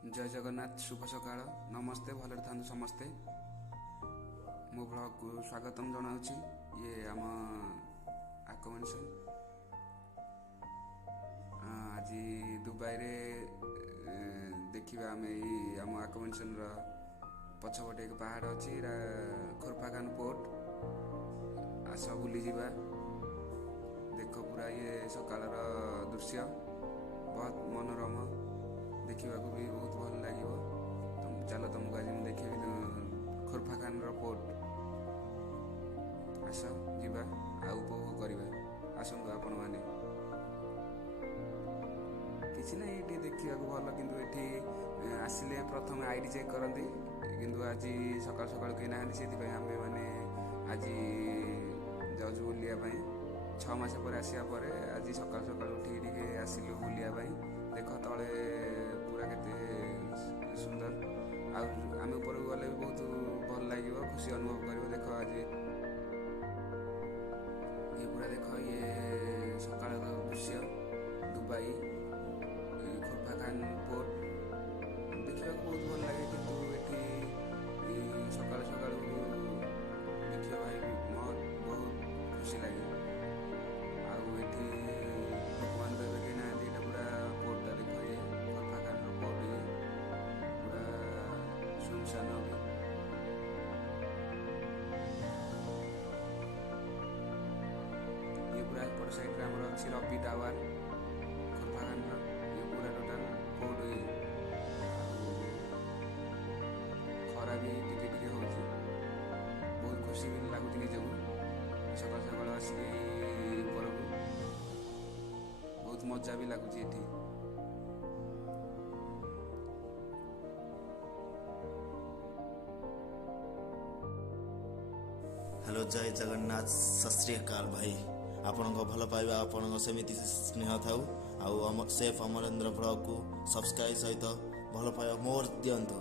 जय जगन्नाथ शुभ सकाळ नमस्ते भले था समस्ते मो ब्लॉग को स्वागतम जनाऊँगी ये आम आकोमेंशन आज दुबई रे देखा आम आम आकोमेंशन पछपटे एक पहाड़ अच्छी खोरफाखान पोर्ट आस बुली जावा देख पूरा ये सकाल दृश्य बहुत मनोरम देखा भी बहुत भल लगे चलो तुमको आज मुझे देखी खोरफाखान पोर्ट आस जा उपभोग करवा आसतु आपण मैंने किसी ना ये देखा भल कि आसिले प्रथम आईडी चेक करती किंतु आज सकाल सकाल कहीं ना से आम मैंने आज जाऊँ बुलायापी 6 मास पर आसिया पर आज सकाल सकाल उठिक आसिलु बुलायापी देख तले पूरा केते सुंदर आम ऊपर गले भी बहुत भल लगे खुशी अनुभव कर देख आज ये पूरा देख ये सकाल दृश्य दुबई खोरफाखान पोर्ट देखा बहुत भल लगे किंतु ये सकाल सकाल देखा भाई बहुत खुशी लगे भगवान तो कहीं ना पूरा पोर्टा देख ये खोरफाखान पोर्ट ये पूरा सुनसान ये पूरा एपट साइड आम अच्छी रवि टावर खोरफाखान ये पूरा टोटाल पोर्ट ये खरा भी टिके हो बहुत खुशी भी लगुच निजक सकाल सकाल आसिक ऊपर को बहुत मजा भी लगुच ये हेलो जय जगन्नाथ सत श्री अकाल भाई आपण भल पाइबा आपण सेमती स्नेह थाऊ सेफ अमरेंद्र ब्लॉग को सब्सक्राइब सहित भल पाइबा मोर दिंतु।